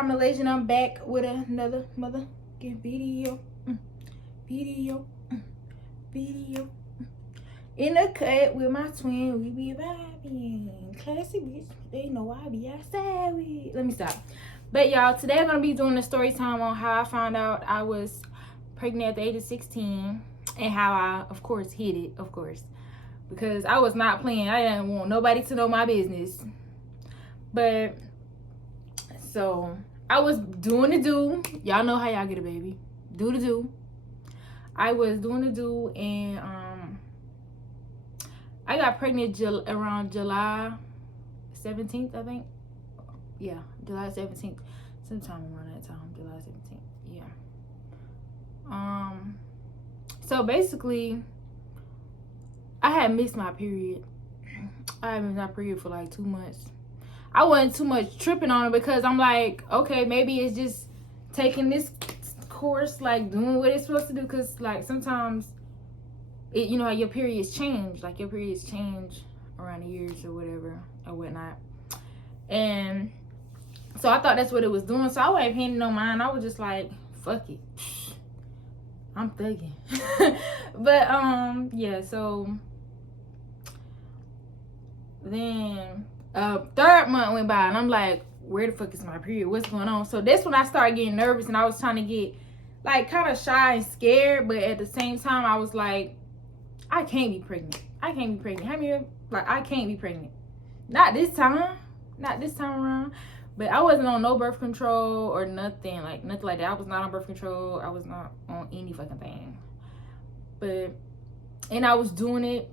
y'all, Malaysian. I'm back with another motherfucking video. Video. In the cut with my twin, we be vibing. Classy bitch, they know I be outside with. Let me stop. But y'all, today I'm gonna be doing a story time on how I found out I was pregnant at the age of 16 and how I, of course, hid it, of course. Because I was not playing. I didn't want nobody to know my business. But, so, I was doing the do. Y'all know how y'all get a baby. Do the do. I was doing the do, and I got pregnant around July 17th, I think. Yeah, July 17th. Sometime around that time, July 17th. Yeah. So basically, I had missed my period. I had missed my period for like 2 months. I wasn't too much tripping on it because I'm like, okay, maybe it's just taking this course, like doing what it's supposed to do. Because like sometimes, you know how your periods change. Like your periods change around the years or whatever or whatnot. And so I thought that's what it was doing. So I wasn't paying no mind. I was just like, fuck it. I'm thugging. But yeah, so then third month went by and I'm like, where the fuck is my period? What's going on? So that's when I started getting nervous and I was trying to get like kind of shy and scared, but at the same time I was like, I can't be pregnant. I can't be pregnant. How many like I can't be pregnant. Not this time around. But I wasn't on no birth control or nothing like that. I was not on birth control. I was not on any fucking thing. But, and I was doing it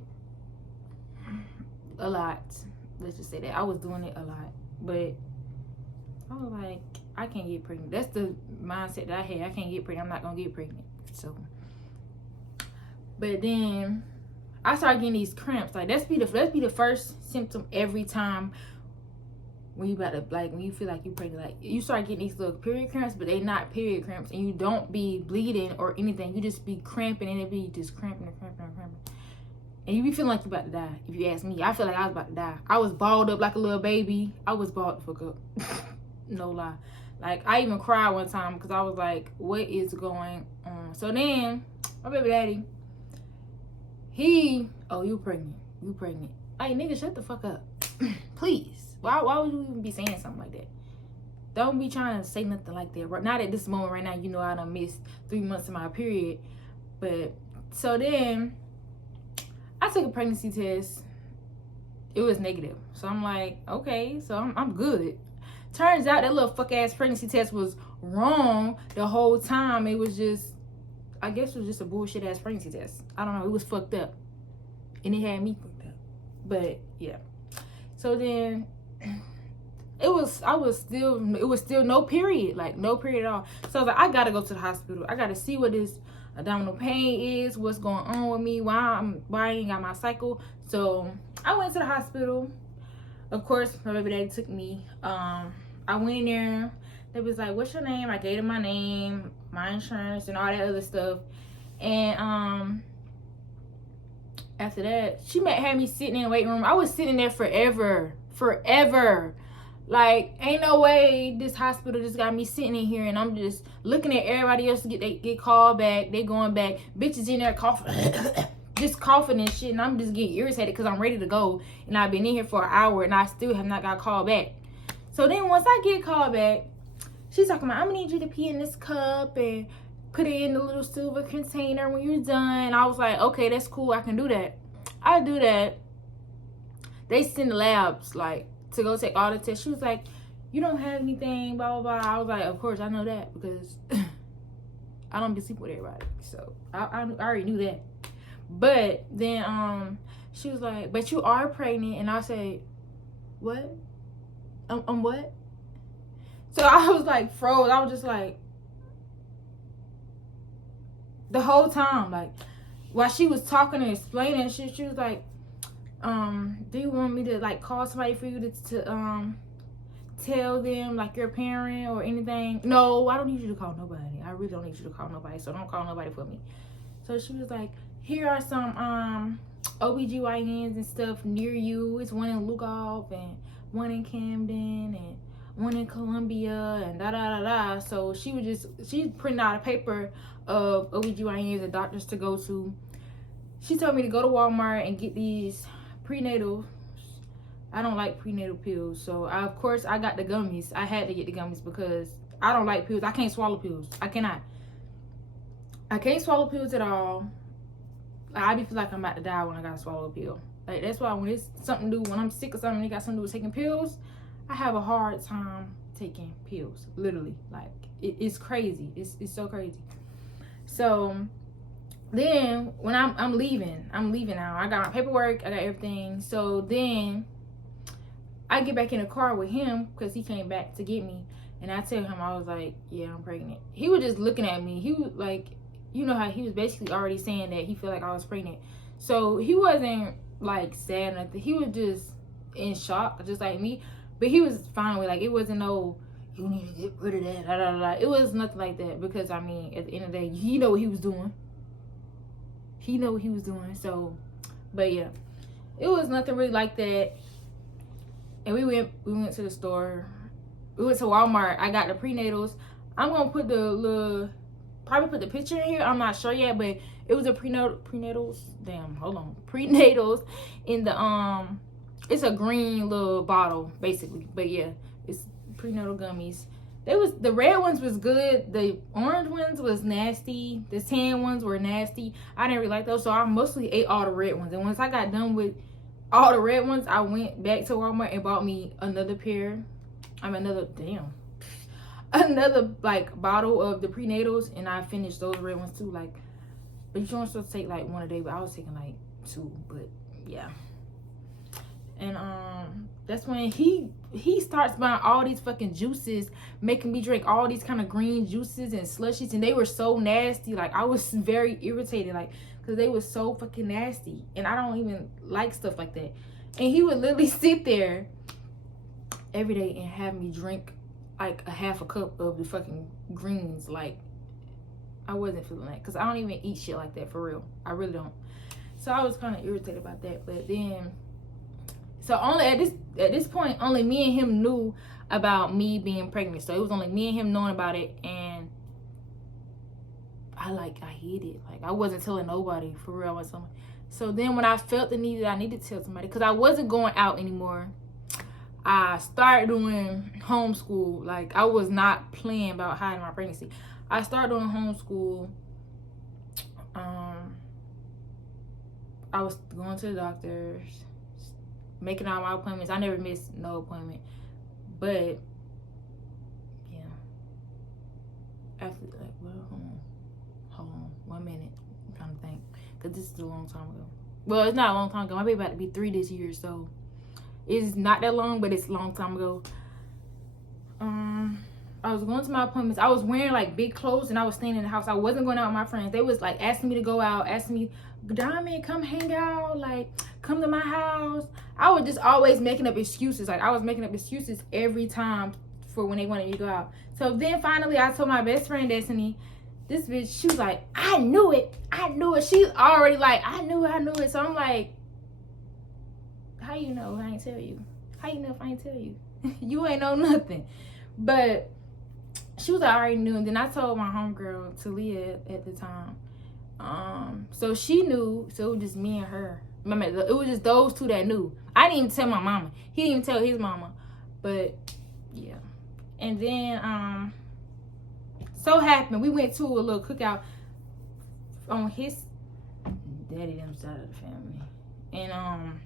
a lot. Let's just say that. I was doing it a lot. But I was like, I can't get pregnant. That's the mindset that I had. I can't get pregnant. I'm not going to get pregnant. So, but then I started getting these cramps. Like, let's be the first symptom every time when you about to, like, when you feel like you're pregnant, like, you start getting these little period cramps, but they not period cramps, and you don't be bleeding or anything. You just be cramping, and it be just cramping. And you be feeling like you about to die. If you ask me, I feel like I was about to die. I was balled up like a little baby. I was balled the fuck up. No lie. Like, I even cried one time because I was like, what is going on? So then, my baby daddy, oh, you pregnant. Hey, nigga, shut the fuck up. Please. Why would you even be saying something like that? Don't be trying to say nothing like that. Not at this moment right now. You know I done missed 3 months of my period. But, so then, I took a pregnancy test. It was negative. So I'm like, okay, so I'm good. Turns out that little fuck ass pregnancy test was wrong the whole time. It was just, I guess it was just a bullshit ass pregnancy test. I don't know. It was fucked up. And it had me fucked up. But, yeah. So then, it was still no period, like no period at all. So I was like, I gotta go to the hospital. I gotta see what this abdominal pain is, what's going on with me, why I ain't got my cycle. So I went to the hospital. Of course, my baby daddy took me. I went in there. They was like, what's your name? I gave them my name, my insurance, and all that other stuff. And after that, she had me sitting in the waiting room. I was sitting there forever. Like, ain't no way this hospital just got me sitting in here and I'm just looking at everybody else to get called back. They going back. Bitches in there coughing, just coughing and shit. And I'm just getting irritated because I'm ready to go. And I've been in here for an hour and I still have not got called back. So then once I get called back, she's talking about, I'm going to need you to pee in this cup and put it in the little silver container when you're done. I was like, okay, that's cool. I can do that. I do that. They send the labs, like, to go take all the tests. She was like, you don't have anything, blah, blah, blah. I was like, of course, I know that because I don't be sleeping with everybody. So, I already knew that. But then, she was like, but you are pregnant. And I said, what? What? So, I was like, froze. I was just like, the whole time, like, while she was talking and explaining shit, she was like, do you want me to like call somebody for you to tell them like your parent or anything? No, I don't need you to call nobody. I really don't need you to call nobody, so don't call nobody for me. So she was like, here are some OBGYNs and stuff near you. It's one in Lugoff and one in Camden and one in Columbia and da da da da. So she printed out a paper of OBGYNs and doctors to go to. She told me to go to Walmart and get these prenatal. I don't like prenatal pills, so of course I got the gummies. I had to get the gummies because I don't like pills. I can't swallow pills. I can't swallow pills at all. I be feel like I'm about to die when I gotta swallow a pill. Like, that's why when it's something to do, when I'm sick or something, it got something to do with taking pills, I have a hard time taking pills. Literally, like it's crazy. It's so crazy. So then when I'm leaving now. I got my paperwork. I got everything. So then I get back in the car with him because he came back to get me, and I tell him, I was like, yeah, I'm pregnant. He was just looking at me. He was like, you know how he was basically already saying that he felt like I was pregnant. So he wasn't like sad or nothing. He was just in shock, just like me. But he was fine with, like, it wasn't no, you need to get rid of that, da, da, da, da. It was nothing like that because, I mean, at the end of the day, he know what he was doing. So, but yeah, it was nothing really like that. And we went to the store. We went to Walmart. I got the prenatals. I'm gonna put probably put the picture in here. I'm not sure yet, but it was a prenatals. Damn, hold on. Prenatals in the it's a green little bottle basically. But yeah, it's prenatal gummies. The red ones was good. The orange ones was nasty. The tan ones were nasty. I didn't really like those, so I mostly ate all the red ones. And once I got done with all the red ones, I went back to Walmart and bought me another like bottle of the prenatals, and I finished those red ones too. Like, but you don't supposed to take like one a day, but I was taking like 2. But yeah. And that's when he starts buying all these fucking juices, making me drink all these kind of green juices and slushies, and they were so nasty. Like, I was very irritated, like, because they were so fucking nasty, and I don't even like stuff like that. And he would literally sit there every day and have me drink like a half a cup of the fucking greens. Like, I wasn't feeling that because I don't even eat shit like that, for real. I really don't. So I was kind of irritated about that. But then, so only at this point, only me and him knew about me being pregnant. So it was only me and him knowing about it, and I hid it. Like, I wasn't telling nobody, for real. I wasn't telling. So then when I felt the need that I needed to tell somebody, because I wasn't going out anymore, I started doing homeschool. Like, I was not playing about hiding my pregnancy. I started doing homeschool. I was going to the doctors, making all my appointments. I never missed no appointment. But yeah, after, like, well, hold on 1 minute. I'm trying to think, because this is a long time ago. Well, it's not a long time ago. My baby about to be 3 this year, so it's not that long, but it's a long time ago. I was going to my appointments. I was wearing like big clothes, and I was staying in the house. I wasn't going out with my friends. They was like asking me to go out, asking me, Diamond, come hang out, like, come to my house. I was just always making up excuses. Like, I was making up excuses every time for when they wanted me to go out. So then finally I told my best friend Destiny, this bitch, she was like, I knew it. She's already like, I knew it. So I'm like, how you know if I ain't tell you? How you know if I ain't tell you? You ain't know nothing. But she was like, I already knew. And then I told my homegirl, Talia, at the time. So she knew. So it was just me and her. It was just those two that knew. I didn't even tell my mama. He didn't even tell his mama. But yeah. And then so happened we went to a little cookout on his daddy them side of the family. And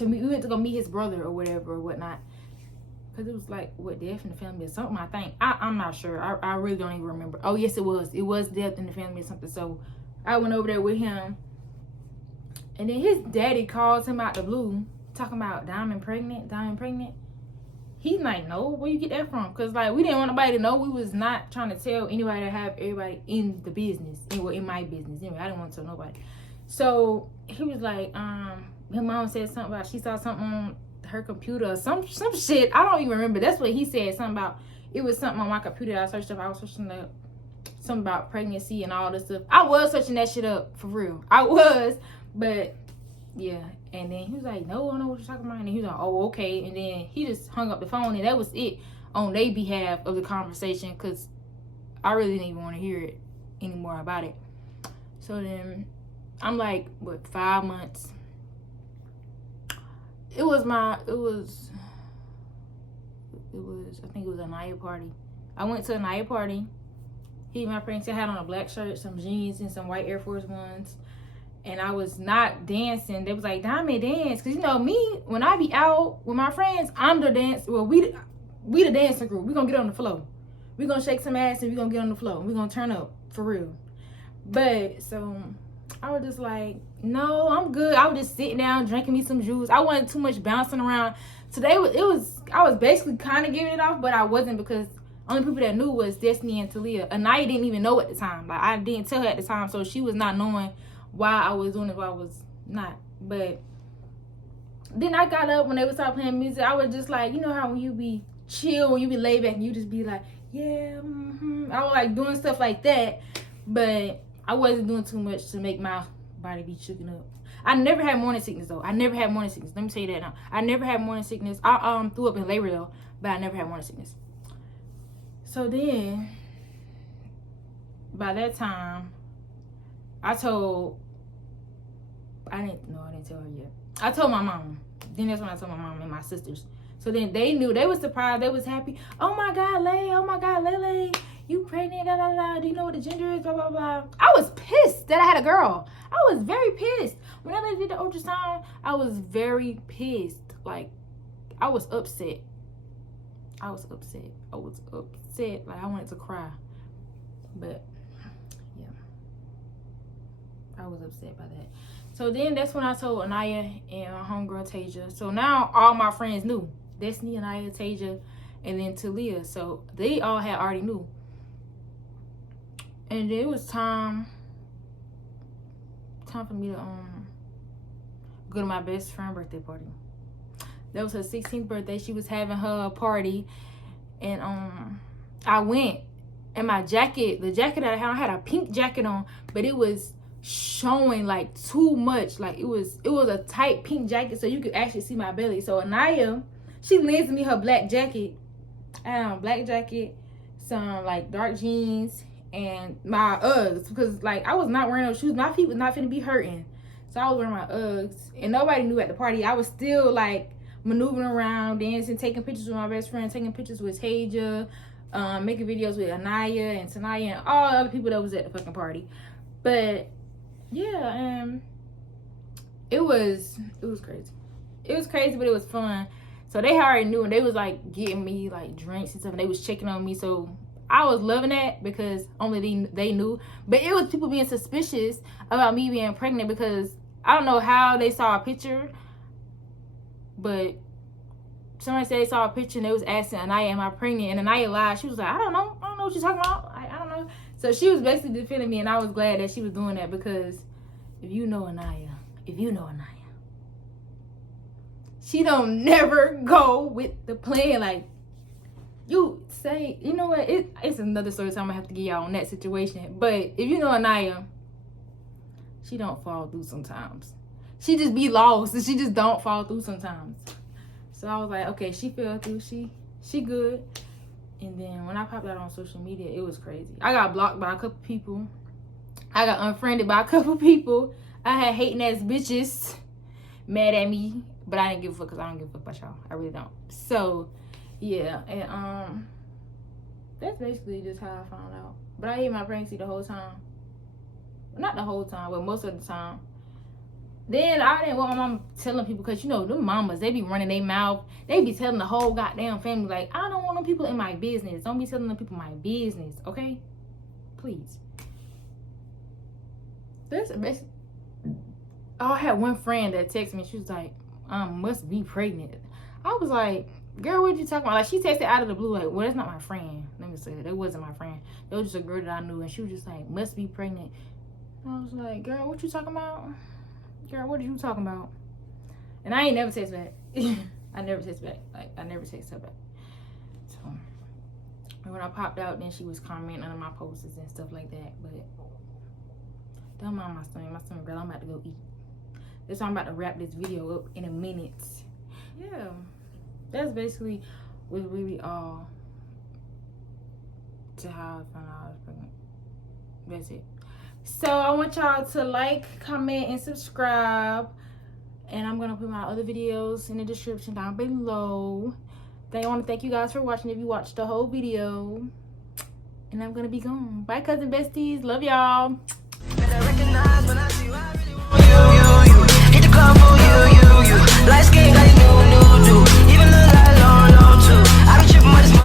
we went to go meet his brother or whatever or whatnot. Because it was like, what, death in the family or something, I think. I'm not sure. I really don't even remember. Oh, yes, it was. It was death in the family or something. So I went over there with him. And then his daddy calls him out the blue, talking about Diamond pregnant. He's like, no, where you get that from? Because, like, we didn't want nobody to know. We was not trying to tell anybody to have everybody in the business. In my business. Anyway, I didn't want to tell nobody. So he was like, her mom said something about she saw something on her computer or some shit. I don't even remember. That's what he said. Something about, it was something on my computer that I searched up. I was searching up something about pregnancy and all this stuff. I was searching that shit up, for real. I was. But Yeah. And then he was like, no, I don't know what you're talking about. And he was like, oh, okay. And then he just hung up the phone, and that was it on their behalf of the conversation, because I really didn't even want to hear it anymore about it. So then I'm like, what, 5 months? It was I think it was a Naya party. I went to a Naya party. He, my friend, I had on a black shirt, some jeans, and some white Air Force Ones. And I was not dancing. They was like, Diamond, dance. Because, you know, me, when I be out with my friends, I'm the dance. Well, we the dancing group. We going to get on the floor. We going to shake some ass, and we going to get on the floor. We going to turn up, for real. But, so, I was just like, no, I'm good. I was just sitting down, drinking me some juice. I wasn't too much bouncing around. Today, I was basically kind of giving it off, but I wasn't, because only people that knew was Destiny and Talia. Anaya didn't even know at the time. Like, I didn't tell her at the time, so she was not knowing why I was doing it, why I was not. But then I got up when they would start playing music. I was just like, you know how when you be chill, when you be laid back, and you just be like, yeah, I was like doing stuff like that, but I wasn't doing too much to make my body be shaken up. I never had morning sickness though. I never had morning sickness. Let me tell you that now. I never had morning sickness. I threw up in labor though, but I never had morning sickness. So then, by that time, I didn't tell her yet. I told my mom. Then that's when I told my mom and my sisters. So then they knew. They was surprised. They was happy. Oh my God, Lay. Oh my God, Lele. You pregnant, da da da. Do you know what the gender is? Blah, blah, blah. I was pissed that I had a girl. I was very pissed. When I did the ultrasound, I was very pissed. Like, I was upset. Like, I wanted to cry. But, yeah. I was upset by that. So then that's when I told Anaya and my homegirl Tasia. So now all my friends knew. Destiny, Anaya, Tasia, and then Talia. So they all had already knew. And it was time for me to go to my best friend's birthday party. That was her 16th birthday. She was having her party, and I went. And my jacket, the jacket that I had a pink jacket on, but it was showing like too much. Like it was a tight pink jacket, so you could actually see my belly. So Anaya, she lends me her black jacket. I had a black jacket, some like dark jeans, and my Uggs, because like I was not wearing no shoes. My feet was not finna be hurting, so I was wearing my Uggs, and nobody knew at the party. I was still like maneuvering around, dancing, taking pictures with my best friend, taking pictures with Tasia, making videos with Anaya and Tanaya and all the other people that was at the fucking party. But yeah, it was crazy. It was crazy, but it was fun. So they already knew, and they was like getting me like drinks and stuff, and they was checking on me. So I was loving that because only they knew. But it was people being suspicious about me being pregnant, because I don't know how they saw a picture, but somebody said they saw a picture and they was asking Anaya, am I pregnant? And Anaya lied. She was like, I don't know what you're talking about. I don't know. So she was basically defending me, and I was glad that she was doing that, because if you know Anaya, she don't never go with the plan. Like, you say, you know what, it's another story, so I'm gonna have to get y'all on that situation. But if you know Anaya, she don't fall through sometimes. She just be lost, and she just don't fall through sometimes. So I was like, okay, she fell through, she good. And then when I popped out on social media, it was crazy. I got blocked by a couple people. I got unfriended by a couple people. I had hating ass bitches mad at me, but I didn't give a fuck, because I don't give a fuck about y'all. I really don't. So yeah, and that's basically just how I found out. But I hid my pregnancy the whole time. Not the whole time, but most of the time. Then I didn't want my mom telling people, because you know them mamas, they be running their mouth. They be telling the whole goddamn family, like, I don't want them people in my business. Don't be telling them people my business, okay? Please. That's basic. I had one friend that texted me. She was like, must be pregnant. I was like, girl, what you talking about? Like, she texted out of the blue, like, well, that's not my friend. Let me say that. That wasn't my friend. It was just a girl that I knew, and she was just like, must be pregnant. I was like, girl, what you talking about? Girl, what are you talking about? And I ain't never text back. I never text back. Like, I never text her back. So, and when I popped out, then she was commenting on my posts and stuff like that. But don't mind my stomach. My stomach, girl, I'm about to go eat. That's why I'm about to wrap this video up in a minute. Yeah, that's basically was really all to how I found out I was pregnant. That's it. So I want y'all to like, comment, and subscribe. And I'm gonna put my other videos in the description down below. I want to thank you guys for watching if you watched the whole video. And I'm gonna be gone. Bye, cousin besties. Love y'all.